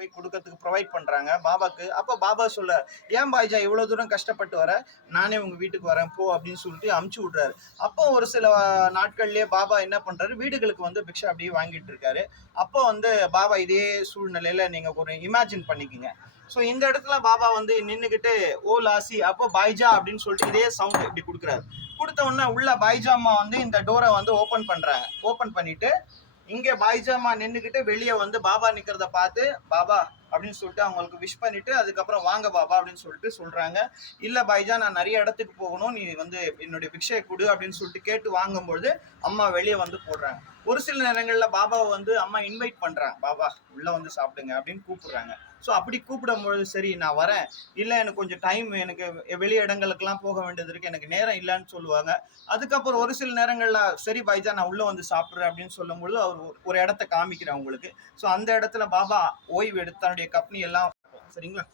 போய் கொடுக்கறதுக்கு ப்ரொவைட் பண்ணுறாங்க பாபாக்கு. அப்போ பாபா சொல்ல ஏன் பாய்ஜா இவ்வளோ தூரம் கஷ்டப்பட்டு வர? நானே உங்கள் வீட்டுக்கு வரேன் போ அப்படின்னு சொல்லிட்டு அமுச்சு விட்றாரு. அப்போ ஒரு சில நாட்கள்லேயே பாபா என்ன பண்ணுறாரு வீடுகளுக்கு வந்து பிக்ஷா அப்படியே வாங்கிட்டு இருக்காரு. அப்போ வந்து பாபா இதே சூழ்நிலையில் நீங்கள் ஒரு இமேஜின் பண்ணிக்கோங்க. ஸோ இந்த இடத்துல பாபா வந்து நின்றுக்கிட்டு ஓ லாசி அப்போ பாய்ஜா அப்படின்னு சொல்லிட்டு இதே சவுண்ட் இப்படி கொடுக்குறாரு. கொடுத்த உடனே உள்ள பாய்ஜாமா வந்து இந்த டோரை வந்து ஓப்பன் பண்ணுறாங்க ஓப்பன் பண்ணிட்டு இங்க பாய்ஜாமா நின்றுக்கிட்டு வெளியே வந்து பாபா நிக்கிறத பார்த்து பாபா அப்படின்னு சொல்லிட்டு அவங்களுக்கு விஷ் பண்ணிட்டு அதுக்கப்புறம் வாங்க பாபா அப்படின்னு சொல்லிட்டு சொல்றாங்க. இல்ல பாய்ஜா நான் நிறைய இடத்துக்கு போகணும். நீ வந்து என்னுடைய பிக்ஷையை கொடு அப்படின்னு சொல்லிட்டு கேட்டு வாங்கும்பொழுது அம்மா வெளியே வந்து போடுறாங்க. ஒரு சில நேரங்களில் பாபாவை வந்து அம்மா இன்வைட் பண்ணுறாங்க பாபா உள்ளே வந்து சாப்பிடுங்க. அப்படின்னு கூப்பிடுறாங்க. ஸோ அப்படி கூப்பிடும்பொழுது சரி நான் வரேன். இல்லை எனக்கு கொஞ்சம் டைம் எனக்கு வெளி இடங்களுக்கெல்லாம் போக வேண்டியது இருக்குது எனக்கு நேரம் இல்லைன்னு சொல்லுவாங்க. அதுக்கப்புறம் ஒரு சில நேரங்களில் சரி பைஜா நான் உள்ளே வந்து சாப்பிட்றேன். அப்படின்னு சொல்லும்பொழுது அவர் ஒரு- இடத்த காமிக்கிறேன் அவங்களுக்கு. ஸோ அந்த இடத்துல பாபா ஓய்வு எடுத்து தன்னுடைய கப்னி எல்லாம் சரிங்களா?